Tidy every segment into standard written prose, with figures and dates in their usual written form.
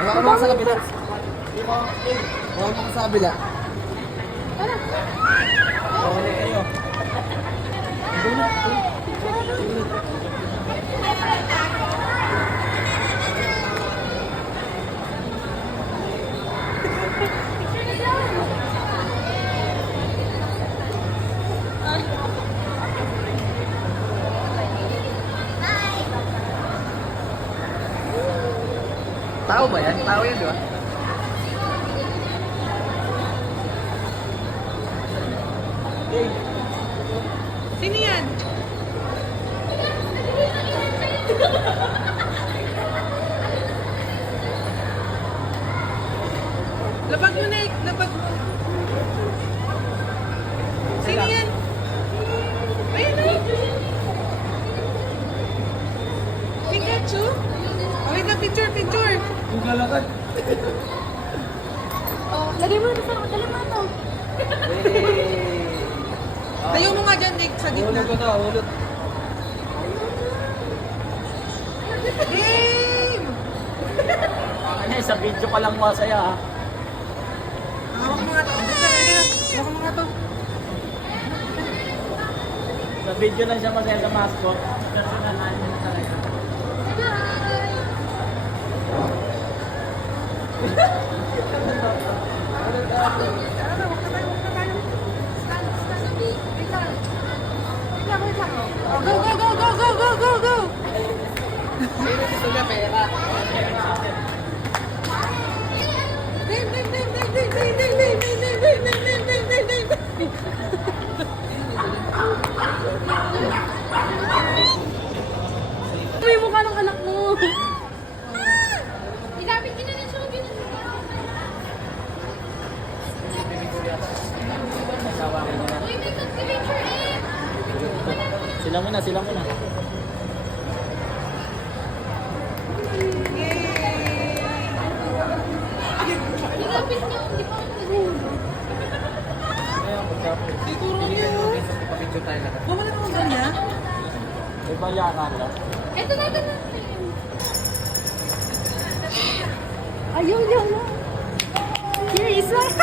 Hawakan mo ka sa kabila. Hawakan mo ka sa kabila. Okay kayo. Tao ba yan? Tao yan, di ba? Sino yan? Labag mo na eh. Labag mo. Sino yan? Ayun na. Pikachu? Oh, wait na, picture. Yung kalakad. Oh, lagay mo na sa dali mo ito. Tayo mo nga dyan, Nick, sa gitna. Ulot ko na, ulot. Game! Ano sa video ka lang masaya ha. Hawak mo nga to. Hawak mo nga to. Sa video lang siya masaya sa mascot. Personal namin na talaga. Go! Gusto niya pera. Ito yung mukha ng anak mo. Ilapit yun na ng show. Uy, may picture eh. Sila muna. Ilapit niyo. Hindi pa ako nag-ulo. Siguro niyo. Ipapicture tayo lahat. Bumalik mo ganyan. Iba yakan lang. Ito na. Ayaw niya na. Here is one.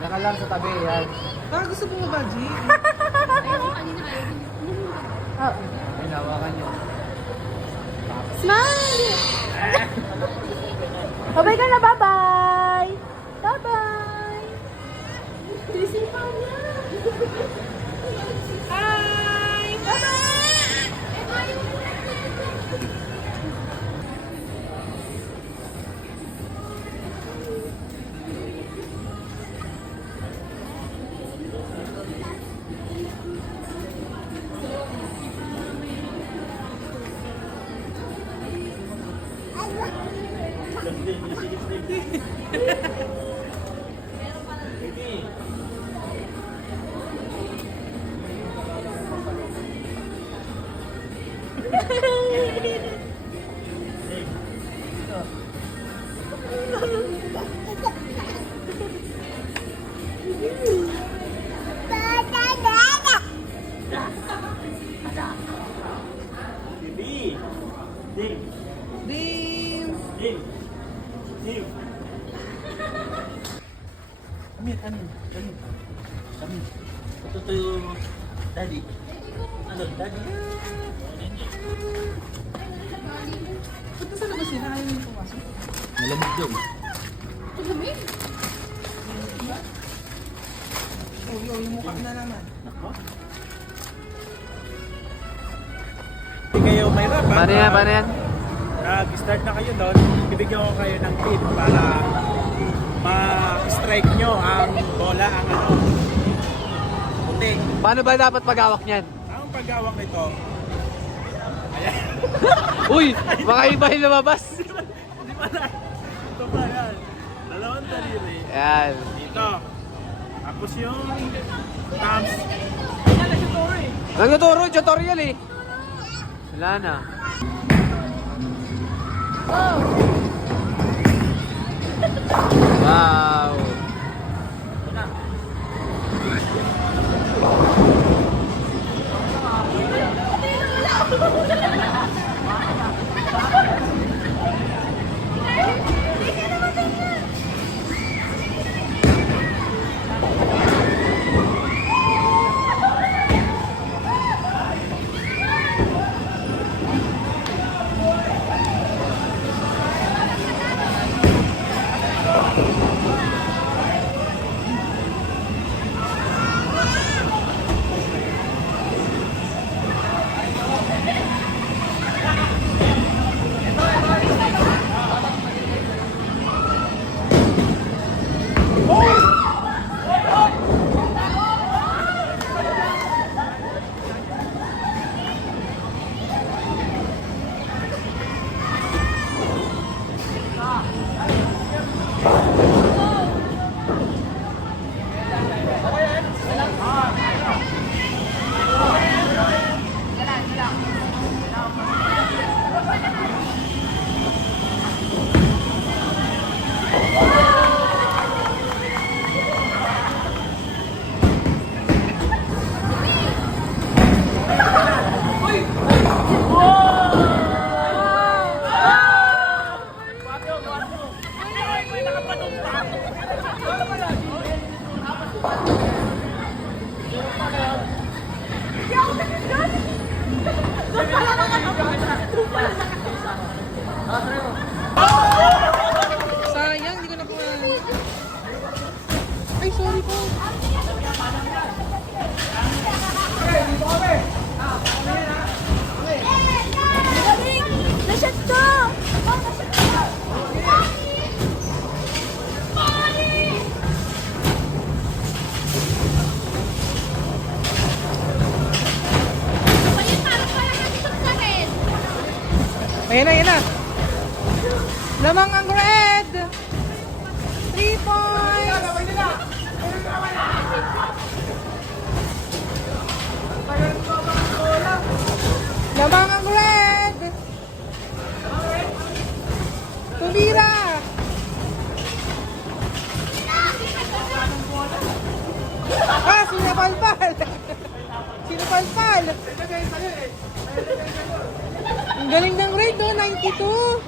Naka lang sa tabi yan. Baka gusto mo ba, G? Ayaw ko kanina. Oh. Hinawakan niyo. Smile! Babay ka na, bye-bye! Bye-bye! Sisipaw niya! Hi! Bye-bye! Dim! Kami. Ito to yung daddy. Ano, daddy? Punta sa labas nila. Ayaw yung pumasok. Malamig doon. Tumamig? Yung mukha na naman. Nako. Hindi kayo mahirapan. Paano yan? Nag-start na kayo doon, bibigyan ko kayo ng tip para ma-strike nyo ang bola, ang puting. Paano ba dapat pag-awak niyan? Ang paghawak nito, ayan. Uy! Baka iba yung lumabas! Hindi pa na. Ito pa yan. Dalawang daliri. Yan. Dito. Tapos yung thumbs. Nagtuturo, tutorial eh. Wala na. Wow! Sayang, hindi ko na po. Ay, sorry po. Nasyat ka! Ayan na, ayan na. Lamang ang red. 3 points. Lamang ang red. Tumira. Ah, sinapalpal. Sinapalpal. Ang galing ng red, no? 92.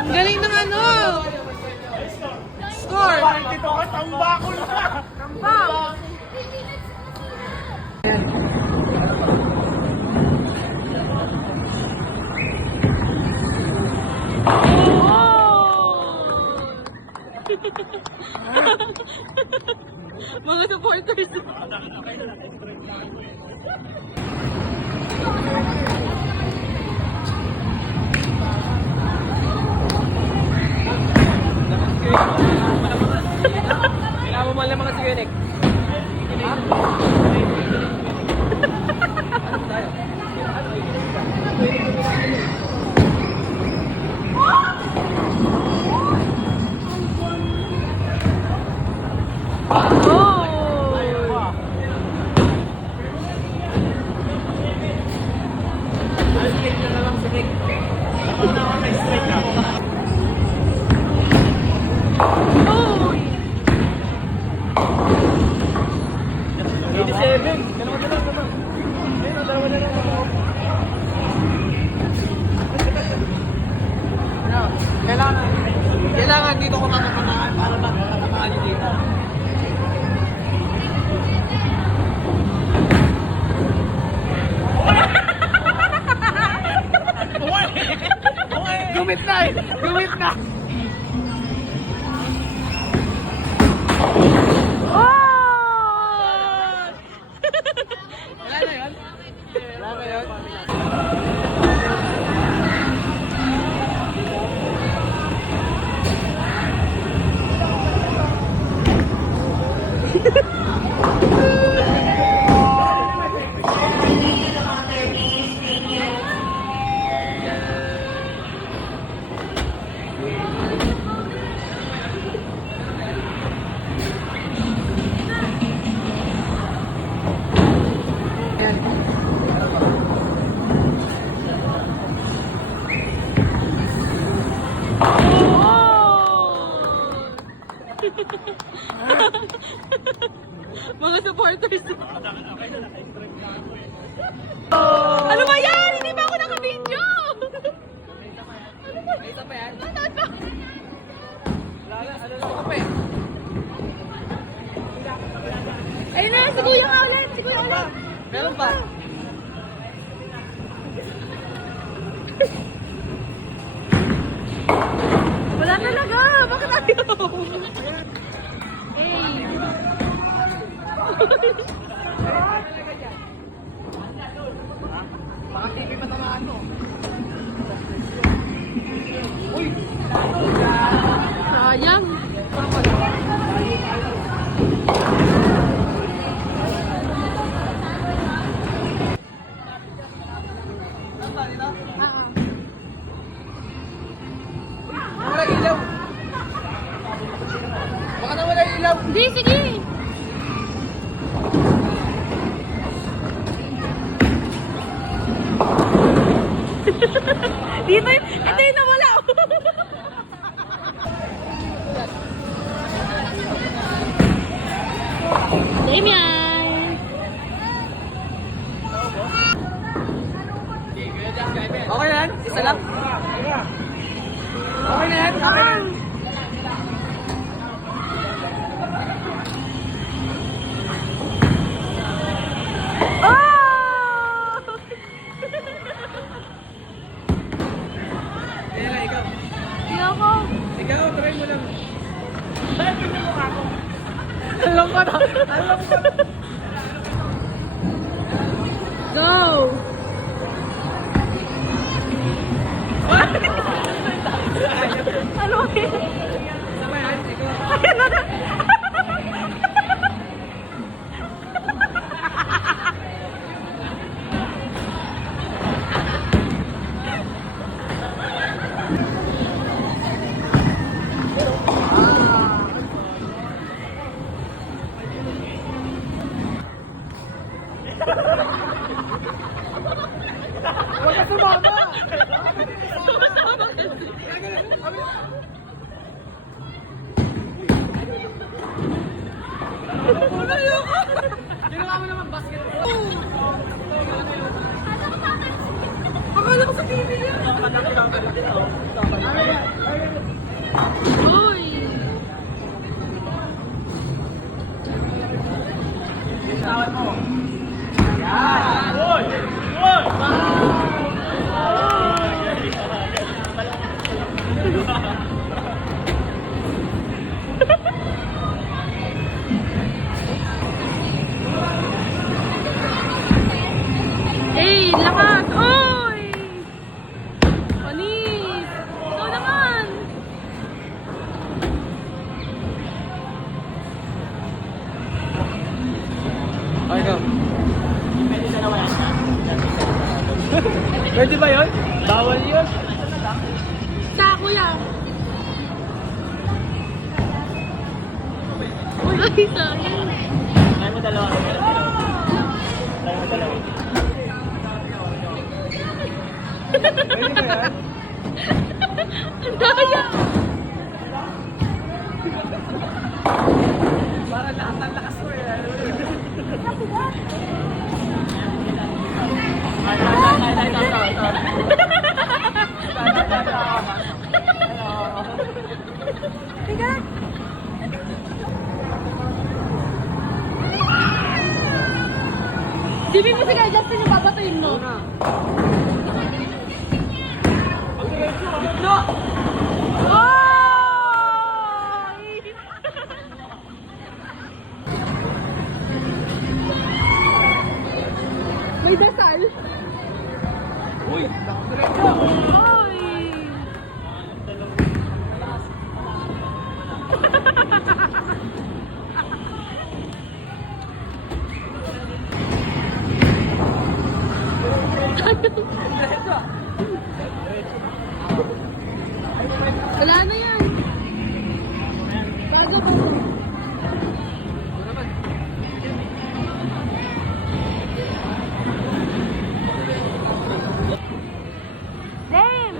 Ang galing ng ano? Score. Dito ka, tambakol na. Tambak. Mga supporters. Kailangan mo malam mga sigarik. Kailangan dito ko tatamaan para tatamaan yung dito. Gumit na eh! Gumit na! Wala na yun? Wala na yun? Mga mga supporters. Ano ba yan? Hindi ba ako naka-video? May isa pa yan? Manood ba? Ano lang ako pa eh. Ayun na, si Kuya nga ulit. Si Kuya ulit. Meron pa? Wala talaga. Bakit ayaw? Hey. Baka TV pa tamaan mo. Sayang. Wala ilaw. Baka na wala ilaw. Hindi, sige. Dito yung, ito yung nawala. Damian! Okay na yan? Isa lang? Okay na yan? Okay na yan? Oh! Kaya lang, ikaw. Hindi ako. Ikaw, try mo lang. Bakit mo yung mukha ko? Alam ko na. Alam ko na. Go! Ano yun? Sama yan, ikaw. Ayan na na. Huwag ka sumama! Sumasama kasi. Ginawa mo naman basketball. Akala ko sa TV yan. Uy! Bitawan mo. Yan! Uy! Uy! Hey, lakas! Uy! Panis! Ikaw naman! Okay, go. Pwede na naman yan. Pwede ba yun? Bawal yun. Sa kuya! Ay, sayang! Kaya mo dalawa. Kaya mo dalawa. Pwede ba yan? Ang daya! Para lahat ng lakas mo eh. Tiga! Sipin mo si Kaya Justin yung papatayin mo. No! Oy! May dasal. Uy! Diretso! Oy! Diretso! Wala na yan. Bago po. Damn!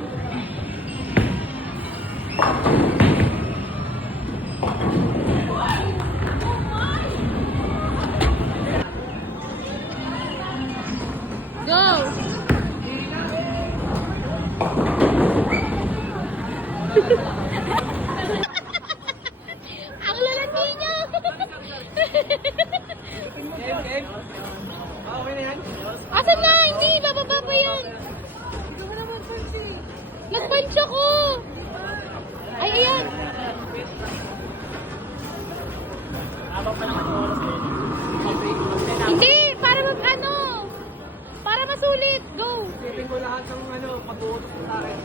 ng ano, pag-uusap sa akin.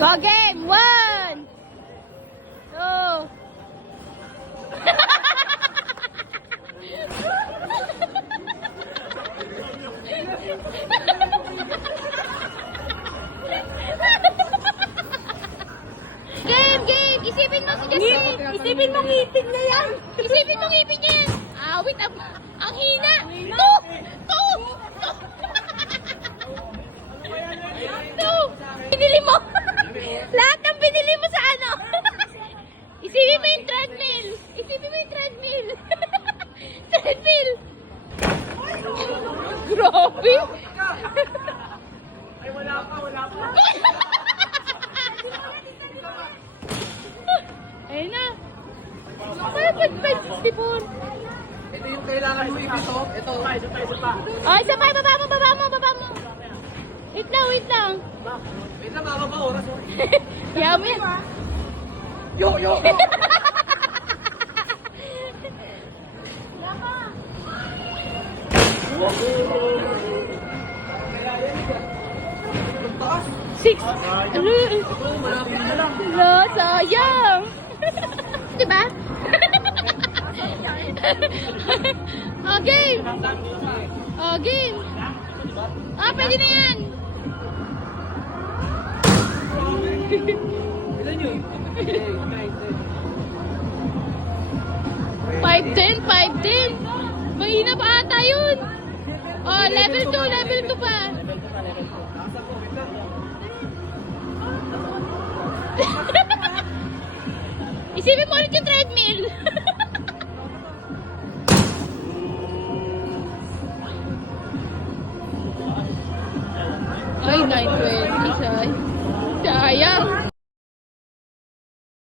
Go game! 1, 2. Game! Isipin mo si Justin! Isipin mo ngipin na yan! Isipin mo ngipin niya yan! Wait, ang hina! 2! 2! Binili mo! Lahat ng binili mo sa ano? Isipin mo yung treadmill! Isipin mo yung treadmill! Treadmill! Grabe! Ay, wala pa. Ayun na! Parang 564. Ito yung kailangan mo ibito. Ito. Isa pa. Oh, isa pa! Baba mo! Wait lang! Wait lang, mababa oras. Yum yan! Yo! Taas. 6! Malapit na lang. Lo, sayang! Diba? Game! Game! Pwede na yan! Ilan yun? 510! Mahina pa ata yun! Level 2 pa! Isipin mo ulit yung treadmill! Ay, 920. Sayang!